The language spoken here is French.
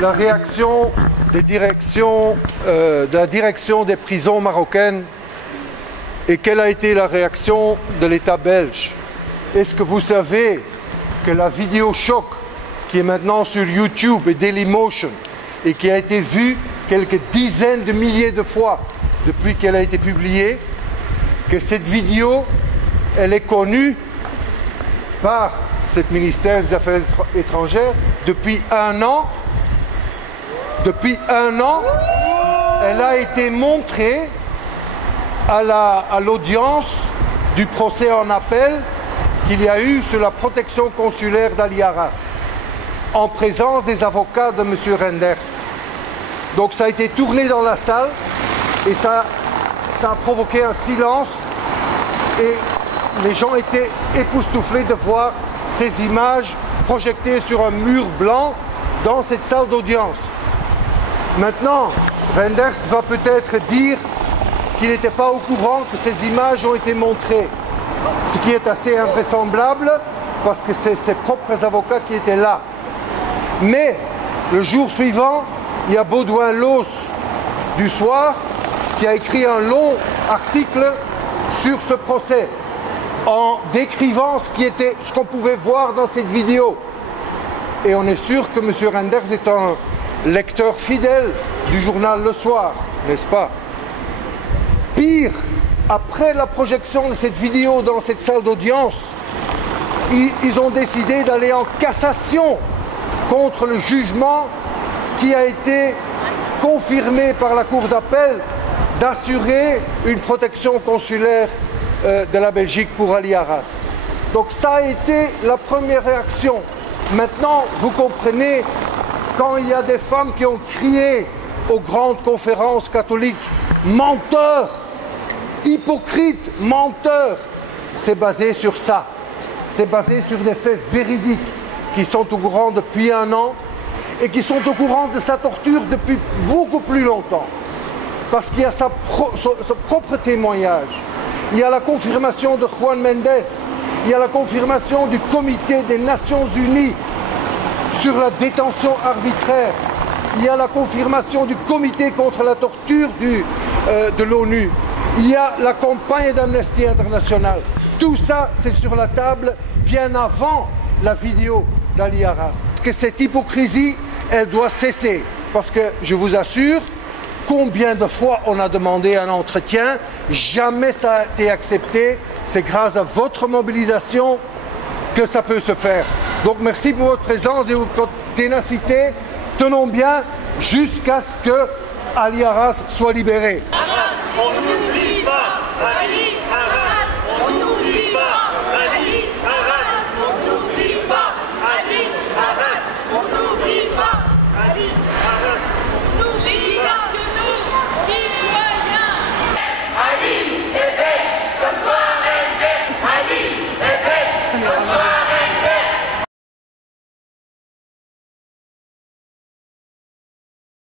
la réaction de la direction des prisons marocaines et quelle a été la réaction de l'État belge. Est-ce que vous savez que la vidéo choc qui est maintenant sur YouTube et Dailymotion et qui a été vue quelques dizaines de milliers de fois depuis qu'elle a été publiée, que cette vidéo, elle est connue par ce ministère des Affaires étrangères depuis un an. Depuis un an, elle a été montrée à l'audience du procès en appel qu'il y a eu sur la protection consulaire d'Ali Arras, en présence des avocats de M. Renders. Donc ça a été tourné dans la salle et ça a provoqué un silence et les gens étaient époustouflés de voir ces images projetées sur un mur blanc dans cette salle d'audience. Maintenant, Renders va peut-être dire qu'il n'était pas au courant que ces images ont été montrées, ce qui est assez invraisemblable parce que c'est ses propres avocats qui étaient là. Mais le jour suivant, il y a Baudouin Los du Soir qui a écrit un long article sur ce procès en décrivant ce qu'on pouvait voir dans cette vidéo. Et on est sûr que M. Renders est un lecteur fidèle du journal Le Soir, n'est-ce pas? Pire, après la projection de cette vidéo dans cette salle d'audience, ils ont décidé d'aller en cassation contre le jugement qui a été confirmé par la Cour d'appel d'assurer une protection consulaire de la Belgique pour Ali Arras. Donc ça a été la première réaction. Maintenant, vous comprenez, quand il y a des femmes qui ont crié aux grandes conférences catholiques « menteurs », hypocrite, menteur, c'est basé sur ça. C'est basé sur des faits véridiques qui sont au courant depuis un an et qui sont au courant de sa torture depuis beaucoup plus longtemps. Parce qu'il y a son propre témoignage. Il y a la confirmation de Juan Mendes. Il y a la confirmation du Comité des Nations Unies sur la détention arbitraire. Il y a la confirmation du Comité contre la torture de l'ONU. Il y a la campagne d'Amnesty International. Tout ça, c'est sur la table bien avant la vidéo d'Ali Arras. Que cette hypocrisie, elle doit cesser. Parce que, je vous assure, combien de fois on a demandé un entretien, jamais ça a été accepté. C'est grâce à votre mobilisation que ça peut se faire. Donc merci pour votre présence et votre ténacité. Tenons bien jusqu'à ce que Ali Arras soit libéré. Arras, on n'oublie pas Ali Arras, on n'oublie pas Ali Arras, on n'oublie pas Ali Arras, on n'oublie pas Ali